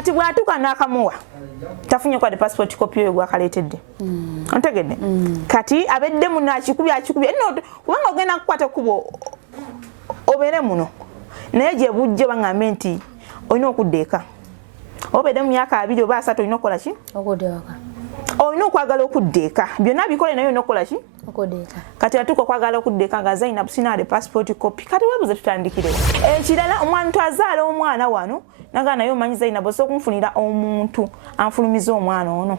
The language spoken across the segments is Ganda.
kati bwatuka nakamuwa tafunye kwa passport copy yo gwakaletedde ontegedde kati abedde muno akikubya no kubanga ogenda kukwata kubo obere muno naye gye bujje bangambe nti olina okuddeeka obedde mu myaka 2 oba 3 olina okukola ki okuddeeka olina okwagala okuddeeka byonna bikole naye olina okukola ki okuddeeka kati atuuka okwagala okuddeeka nga Zainab sinaale passport copy kati webuze tutandikire ekirala omwana twazaala omwana wano naga nayo omanyi Zainab osobola okunfunira omuntu anfulumiza omwana ono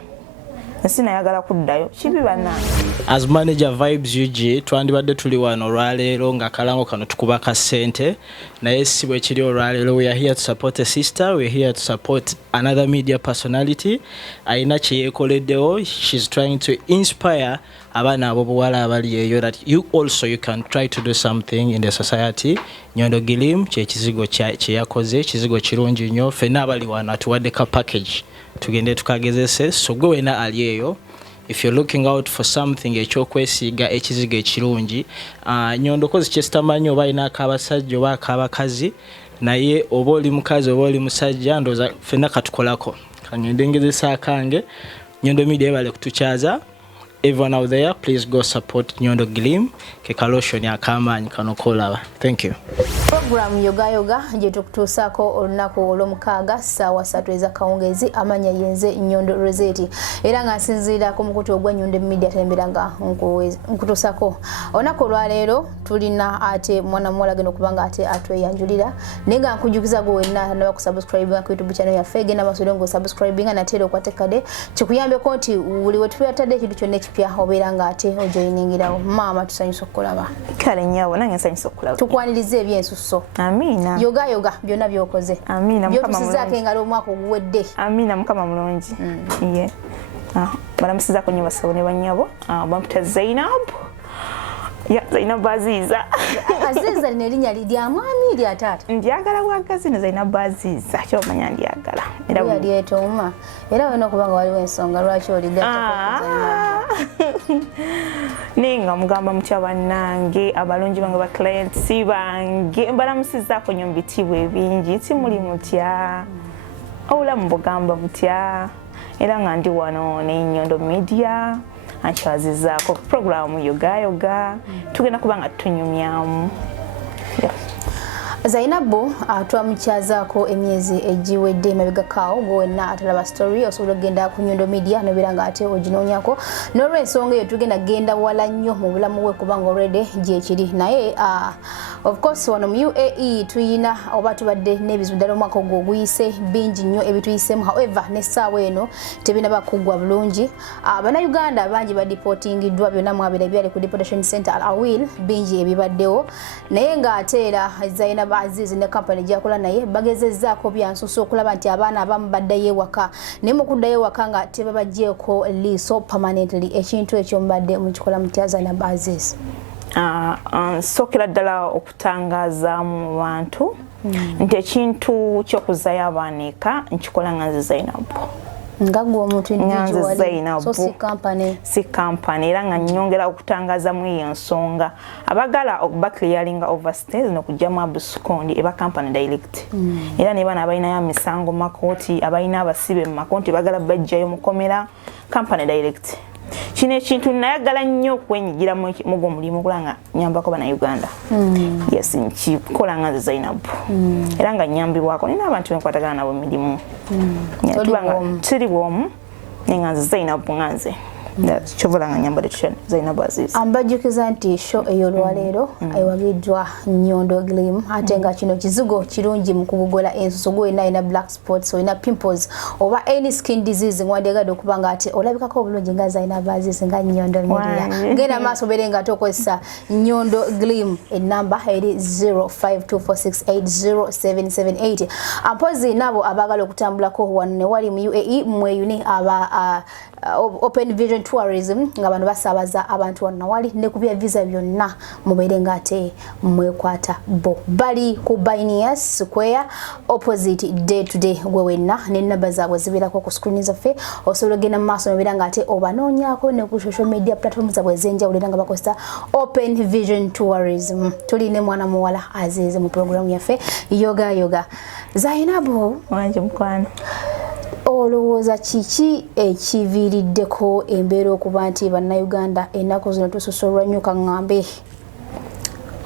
sinayagala kuddayo kibi bannange. As manager Vibes UG twandibadde tuli wano olwaleero nga kalango kano tukuba ka ssente naye si bwe kiri olwaleero. We are here to support a sister, we are here to support another media personality ayina kye yeekoleddewo. She's trying to inspire abaana abo buwala abali eyo that you also you can try to do something in the society. Nyondo Gilim kyekizigo kye yakoze ekizigo kirungi nnyo ffenna abali wano atuwadde ka package tugende tukagezese so gwe wena ali eyo. If you're looking out for something ekyokwesiiga ekizigo ekirungi Nyondo kozi kyesitamanyi oba alina akabasajja oba akabakazi naye oba oli mukazi oba oli musajja ndooza ffenna katukolako kangende ngezesa akange. Nyondo Media ebale kutukyaza. Everyone out there, please go support Nyondo Gilim kekaloshoni akamanyi kano kolaba. Thank you. Program yoga gye tukutuusaako olunaku olw'omukaaga ssaawa 3 eza kawungezi amanya yenze Nyondo Rozet era nga nsinziira ku mukutu ogwa Nyondo Media tembera nga nkutuusaako olunaku olwaleero tulina ate mwana muwala geno kubanga ate atweyanjulira naye nga nkujukiza gwe wenna nabakusubscribinga ku YouTube channel yaffe genda masolo ngo subscribinga nateera okwatekadde kikuyambeko nti buli we tubeeratadde ekintu kyonna ekipya obeera nga ate ojoiningirawo. Maama tusanyusa okukulaba. Kale nyawo nange nsanyusa okukulaba. Tukwaniriza ebyensusso. Amina. Yoga byonna byokoze. Amina mukama mulungi. Byotusizaako engalo omwaka oguwedde. Amina mukama mulungi. Ye. Baramusizaako nnyo basawo ne bannyabo. Bamputa Zainab. Ya Zainab Aziza. Aziza lino erinnya lya mwami lya taata. Ndyagala bwagazi ne Zainab Aziza kyomanya ndyagala. Era yali etoma. Era wena okubanga waliwo ensonga lwaki oligatta Ninga mugamba mutya bannange abalungi bange ba clients bange baramusizaako nnyo mu bitiibwa ebingi timuli mutya obulamu bugamba butya era nga ndi wano ne Nyondo Media ankyazizaako programu yoga tugenda kubanga tunyumyamu. Zainabu twamukyazaako emyezi egiwedde emabega kaawo gwe wenna atalaba story osobola okugenda ku Nyondo Media nobeera nga ate oginoonyako n'olw'ensonga eyo tugenda genda wala nnyo mu bulamu bwe kubanga already gyekiri naye of course wano mu UAE tuyina oba tubadde n'ebizibu ddala omwaka ogwo oguyise bingi nnyo ebituyisemu however n'essaawa eno tebinaba kuggwa bulungi. Bannayuganda bangi badipotingiddwa byonna mwabira byali ku deportation center Al Awil bingi ebibaddewo naye ng'ate era Zainab Aziz ne company gyakola naye bagezezzaako byansuso okulaba nti abaana abamu baddayo ewaka naye mu kuddayo ewaka nga tebabajeeko liiso permanently ekintu ekyo mbadde mukikola mutya Zainab Aziz. Sokera ddala okutangaza mu bantu nti ekintu ky'okuzaayo abaana eka nkikola nga nze Zainab. Ngagwe omuntu nyanze Zainab so si company era nga nyongera okutangaza mu iyo nsonga abagala okubaclearinga overstays n'okujjamu abuskondi eba company direct era ne bana abalina ya misango makoti abalina abasibe mu makonti bagala bajjayo mukomera company direct. Kino ekintu nayagala nnyo okwenyigira mu gwo mulimu kulanga nyambako bana Uganda. Yes nkikola nga Zainab era nga nyambibwako nina abantu benkwatagana nabo mirimu tiri bwomu nga Zainab nganze chovola nga nyambale tushane Zainab Aziz. Ambajukiza nti show ey'olwaleero ewagiddwa Nyondo Gilim ate nga kino kizigo kirungi mu kugogola ensuso gwe ina black spots ina pimples oba any skin disease ngwandegadde okubanga ate olabikako obulungi nga Zainab Aziz nga Nyondo Media. Ngenda maaso berenga tokozesa Nyondo Gilim enamba eri 0524680778 ampozi nabo abagala okutambulako wanne wali mu UAE mweyuni aba Open Vision Tourism nga abantu basabaza abantu wano wali ne kubya visa byonna mubeere ngate mwekwata bo bali ku Binias Square opposite day to day gwe wenna ne namba zaabwe zibirako ku screen zaffe osobola gena maaso mubeera ngate obanoonyako ne ku social media platforms zaabwe zenjawulo nga bakosta Open Vision Tourism. Tuline mwana muwala Aziz mu program yaffe yoga. Zainabu wanje mukwana olowooza kiki ekiviiriddeko embeera okuba nti bannayuganda ennaku zino tusosolwa nnyo kaŋŋambe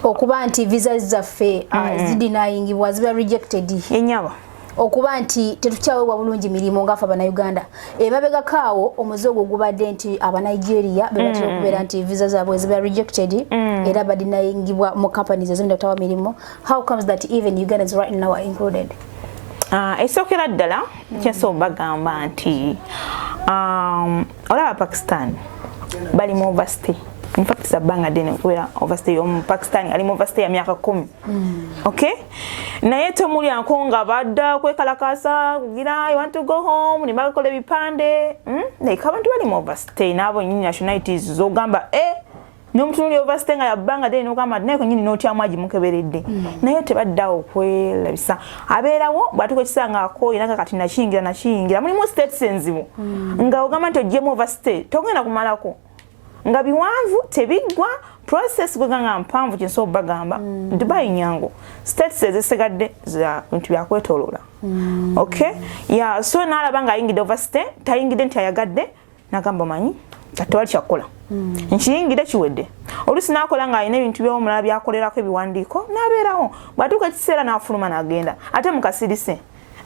okuba nti visa zaffe zidinayingibwa ziba rejected yenyaba okuba nti tetukyaweebwa bulungi mirimu ngaffe abannayuganda emabegako awo omuze ogwo gubadde nti abanigeria bebatera okubeera nti visa zaabwe ziba rejected era badinayingibwa mu companies ezimu obutawa mirimu. How comes that even Ugandans right now are included? Esookera ddala kyensobola bagamba nti olaba Pakistan bali mu overstay. In fact, sabanga dene kubeera overstay omu Pakistan ali mu overstay ya myaka 10. Okay? Naye tomuli ankonga badda kwekalakasa kugira you want to go home ni bakola ebipande like abantu bali mu overstay nabo nyinyi nationalities zogamba n'omutunuli overstay nga yabbanga dene okamba naye nyinyi n'otyamu agimukeberedde naye tebaddawo kwelabisa abeerawo bwatuko kisanga akoyina kati nakiyingira mulimu state sensible nga ogamba nti ogyemu overstay togenda kumalako nga biwanvu tebiggwa process gweganga mpanvu kyensobola bagamba Dubai nyango states ezisigadde za bintu byakwetoloola okay yeah so nalaba nga ayingidde overstay tayingidde nti ayagadde nagamba manyi tatwali kyakola nkiyingidde kiwedde olusi nakola nga alina ebintu by'omulala byakolerako ebiwandiiko nabeerawo bwatuuka ekiseera n'afuluma n'agenda ate mukasirise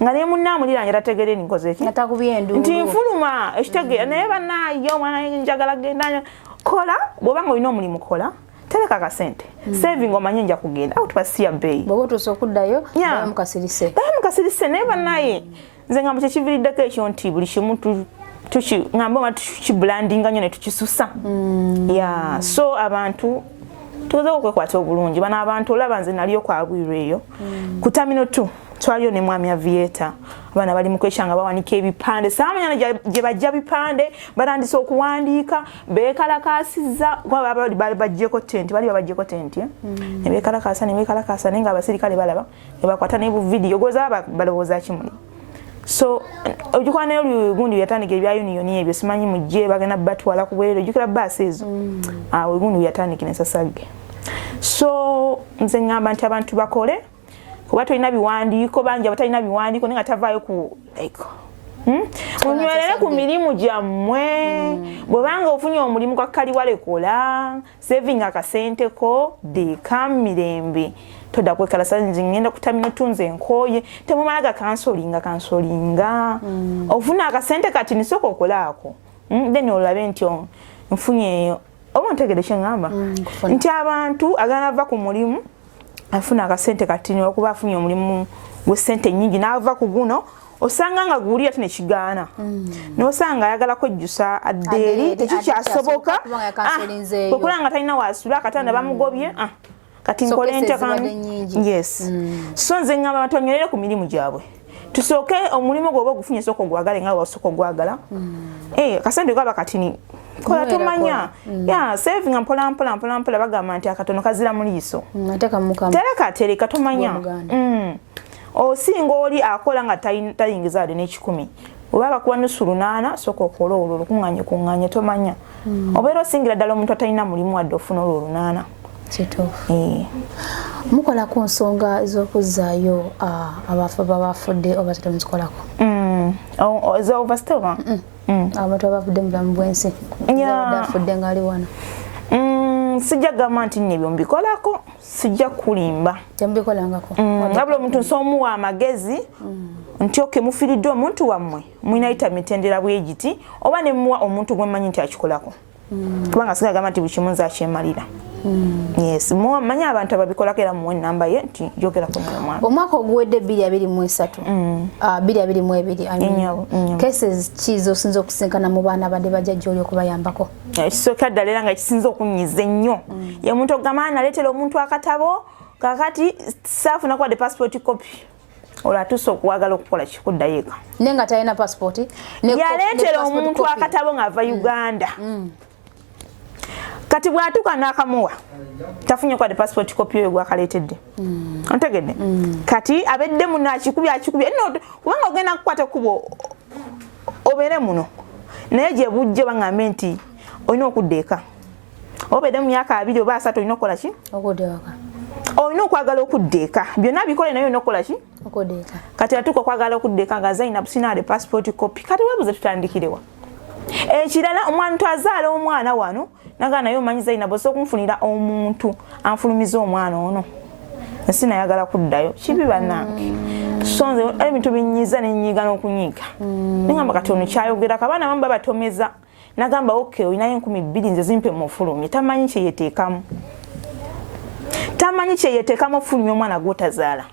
nga naye munnaamuliranye tategere nikozeeki nti nfuluma ekitegeera naye bannaayo omwana njagala genda kola bw'obanga olina omulimu kola tereka akasente saving omanye nja kugenda awo tubasiya bbeeyi bw'oba otuusa okuddayo mukasirise naye bannaye nze ngamba kyekiviiriddeko ekyo nti buli kimu ngamba tukibulandinga nnyo ne tukisusa so abantu tugezeeko okwekwata obulungi bano abantu olaba nze naliyo kwabwirwa eyo ku Terminal 2 twaliyo ne mwami avieta abaana bali mu kwekyanga bawanika ebipande saamanya gye bajja bipande batandise okuwandiika beekalakasiza bali bajjeko tenti ne beekalakasa naye nga abasirikale balaba ne bakwata ne buvidiyo goza balowooza kimuli so ojukwa naye gundi yatandika ebya union ebyo simanyi mujje bagenda batwala ku bwerere ojukira baasi ezo gundi yatandika ne sasage so nze ngamba nti abantu bakole kuba tulina biwandiiko bangi abatalina biwandiiko naye nga tavaayo ku like munywerere ku mirimu gyammwe bwebanga ofunye omulimu kwa kaliwale kola saving akasenteko deeka mirembe todda kwekalasa nze ngenda ku Terminal 2 nze nkooye temumalaga kansolinga ofuna akasente kati nisooka okolaako then olabe nti nfunye eyo oba ntegede kyengamba nti abantu agana va ku mulimu afuna akasente kati okuba afunye omulimu gw'essente nnyingi n'ava ku guno osanga nga guli ate ne kigaana n'osanga ayagala kwejjusa addeeri tekikyasoboka okulanga talina waasula akatanda bamugobye kati nkole nte yes so nze ngamba abantu banywerere ku mirimu gyabwe tusooke omulimu gwoba ogufunye sooka ogwagale nga wasooka ogwagala akasente gaba katini kola tomanya saving mpola bagamba nti akatono kazira mu liiso tereka tomanya osinga oli akola nga tayingiza ade n'ekikumi oba bakuwa nusu 8 sooka okola olwo kuŋŋanye tomanya obeera osingira ddala omuntu atalina mulimu wadde ofuna olwo 8 mukola ku nsonga z'okuzaayo abafu babafudde oba temuzikolako eza overstay oba abantu abafudde mu bulamu bw'ensi afudde ngaali wano sijja gamba nti nno ebyo mbikolako sijja kulimba temubikolangako wabula omuntu nsoomuwa amagezi nti oke mufiiriddwe omuntu wammwe mwinayita mitendera bwegiti oba ne muwa omuntu gwe mmanyi nti akikolako kubanga siga gamba nti buli kimu nze akyemalira yes manyi abantu ababikolako era muwe ennamba ye nti jogerako nomwana omwaka oguwedde 2023 2022 cases ki z'osinza okusinkana mu baana badde bajja gy'oli okubayambako ekisooka ddala era nga ekisinza okunyiza ennyo ye muntu ogamba naleetera omuntu akatabo kakati saafuna kwadde passport copy olwo atuuse okuwagala okukola kikuddayo eka naye nga talina passport yaleetera omuntu akatabo ng'ava Uganda kati bwatuuka n'akamuwa tafunye kwadde passport copy oyo gwakaleetedde ontegedde kati abedde muno akikubye kubanga ogenda kukwata kubo obeere muno naye gye bujje baŋŋambe nti olina okudda eka obedde mu myaka 2 oba 3 olina okukola ki olina okwagala okudda eka byonna bikole naye olina okukola ki okudeka kati atuko kwagala okuddeka nga Zainab sinale passport copy kati webuze tutandikirewa ekirala omwana twazaala omwana wano naga nayo manyi Zainab osokunfunira omuntu anfulumiza omwana ono sina yagala kuddayo kibi bannange sonze ebintu binyiza nenyiga n'okunyiga ningamba kati ono kyayogera kabana bamba batomeza nagamba okay oyinayo 2,000 nze zimpe mu fulumye tamanyi kyeyeteekamu fulumye omwana gwotazaala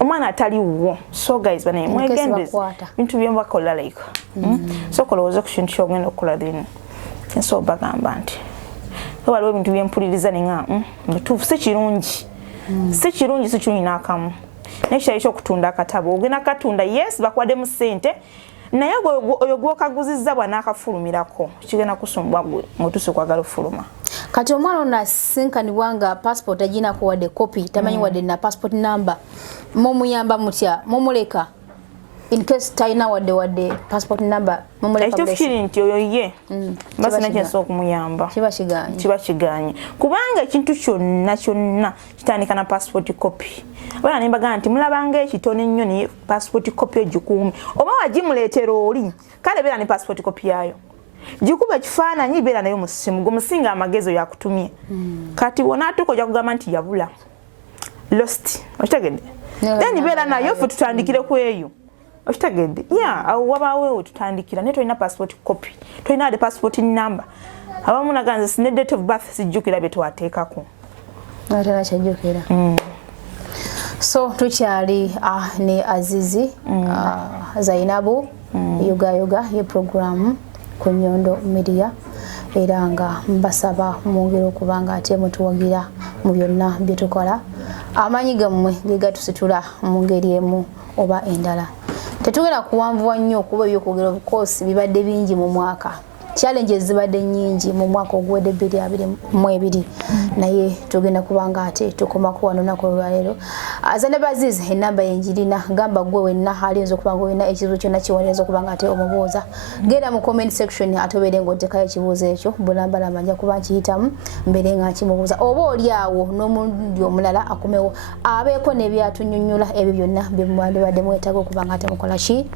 omwana ataliwo so guys bane mwegendeze bintu byembakola like so kolowooza ku kintu kyogenda okukola then so bagamba nti waliwo ebintu byempuliriza nenga mutuufu si kirungi sikyulina akamu nekyali kyokutunda akatabo ogenda katunda yes bakwadde mu ssente naye oyo gwokaguzizza bwa n'akafulumirako kigenda kusumbwa gwe ng'otuuse kwagala ofuluma kati omwana ono asinkanibwa nga passport aginako wadde copy tamanyi wadde na passport number mumuyamba mutya mumuleka in case talina wadde passport number mumuleka ekyo kiri nti oyo ye basi nakyensobola okumuyamba kiba kiganye kubanga ekintu kyonna kitandika na passport copy abana nembaga nti mulabanga ekitono ennyo naye passport copy egikuume oba wagimuleetera oli kale beera ne passport copy yayo gikuba ekifaananyi beera nayo mu ssimu gumusinga amagezi oyo akutumye kati wonaatuuka ojja kugamba nti yabula lost okitegedde then beera nayo ffe tutandikire ku eyo okitegedde awo wabaawo tutandikira naye tolina passport copy tolina ade passport number abamu naganze sine date of birth sijjukira bye twateekako atana kyajjukira so tukyali ne Azizi Zainabu yoga ye program ku Nyondo Media era nga mbasaba mwongere okubanga ate mutuwagira mu byonna byetukola amanyi gammwe gegatusitula mu ngeri emu oba endala tetugenda kuwanvuwa nnyo okuba ebyokwogera of course bibadde bingi mu mwaka challenges zibadde nnyingi mu mwaka ogwedde 2022 naye tugenda kubanga ate tukomako wano nako olwaleero Zainab Aziz enamba yenjirina gamba gwe wenna alinza okubanga wenna ekibuzo kyonna kiwoneza okubanga ate omubuuza genda mu comment section atobere ng'oteekayo ekibuuzo ekyo bulambalamba nja kuba nkiyitamu mbere nga nkimubuuza oba oli awo n'omundi omulala akomewo abeeko n'ebyatunyonnyola ebyo byonna bye mubadde mwetaaga okubanga ate mukola ki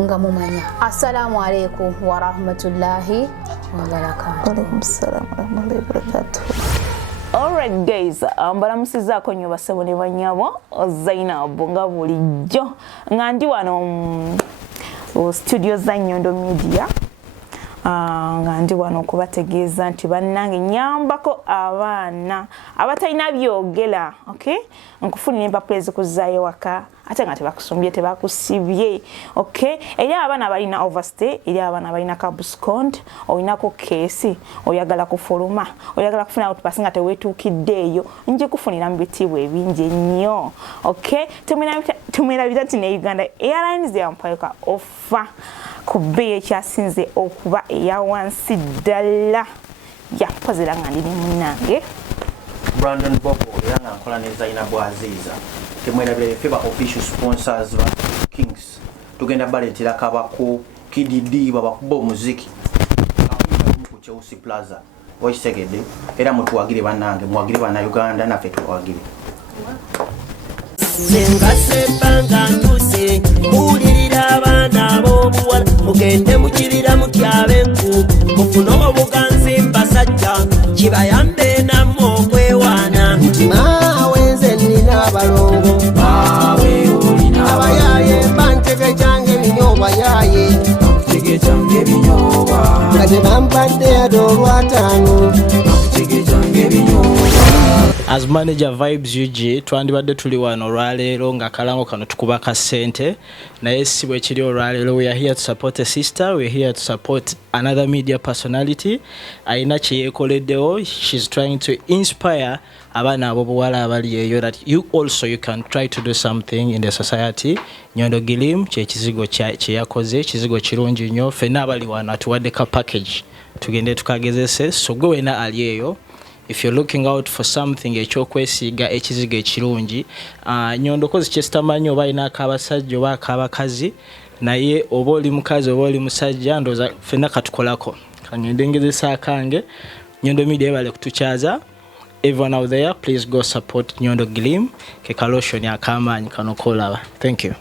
nga mumanya. Assalamu alaikum wa rahmatullahi Walaikum salam wa rahmatullahi wa barakatuh. Alright guys, mbalamusizaako nnyo basebo ne bannyabo Zainab nga bulijjo nga ndi wano mu studio za Nyondo Media nga ndi wano okubategeeza nti bannange nyambako abaana abatalina byogera, okay? Nkufunira empapula ezikuzaayo waka ate nga tebakusumbye tebakusibye, okay? Eri abaana abalina overstay, eri abaana abalina kabuscond, olinako keesi, oyagala kufuluma, oyagala kufuna outpass nga teweetuukiddeeyo, nje kufunira mu bitiibwa ebingi ennyo, okay? Tumwerabira nti ne Uganda Airlines yampayuka offer ku bbeeyi ekyasinze okuba eya wansi ddala. Mpozera nga ndiri munnange Brandon Bobo era nga nkola ne Zainab Aziza. Temwerabire feba official sponsors ba Kings. Tugenda baleetera kabako KDD babakuba omuziki ku Chelsea Plaza okitegedde era mutuwagire bannange muwagire banna Uganda naffe tuwagire. Sengasebanga ntuse ulirira abaana b'obuwala mugende mukirira mutyabenku mufune obuganzi mbasajja kibayambe nammwe okwewaana maawenze nina abalongo bawe olina abayaye bantege kyange ebinyoobwa yaye bakutege kyange ebinyoobwa nga tebampadde ate olwataano bakutege kyange ebinyoobwa. As manager Vibes UG twandibadde tuli wano olwaleero nga kalango kano tukuba ka ssente naye si bwe kiri olwaleero. We are here to support a sister, we are here to support another media personality. Ayina kyeyekoleddewo, she's trying to inspire abaana abobuwala abali eyo that you also you can try to do something in the society. Nyondo Gilim kyekizigo kyeyakoze, kizigo kirungi nnyo, ffenna abali wano atuwadde ka package tugende tukagezese. So gwe wena ali eyo, if you're looking out for something ekyokwesiiga ekizigo ekirungi, Nyondo kozi kyesitamanyi oba alina akabasajja oba akabakazi, naye oba oli mukazi oba oli musajja ndooza ffenna katukolako. Kangende ngezesa akange. Nyondo Media ebale kutukyaza everyone out there, please go support Nyondo Glim ke kaloshoni akamanyi kano kolaba. Thank you.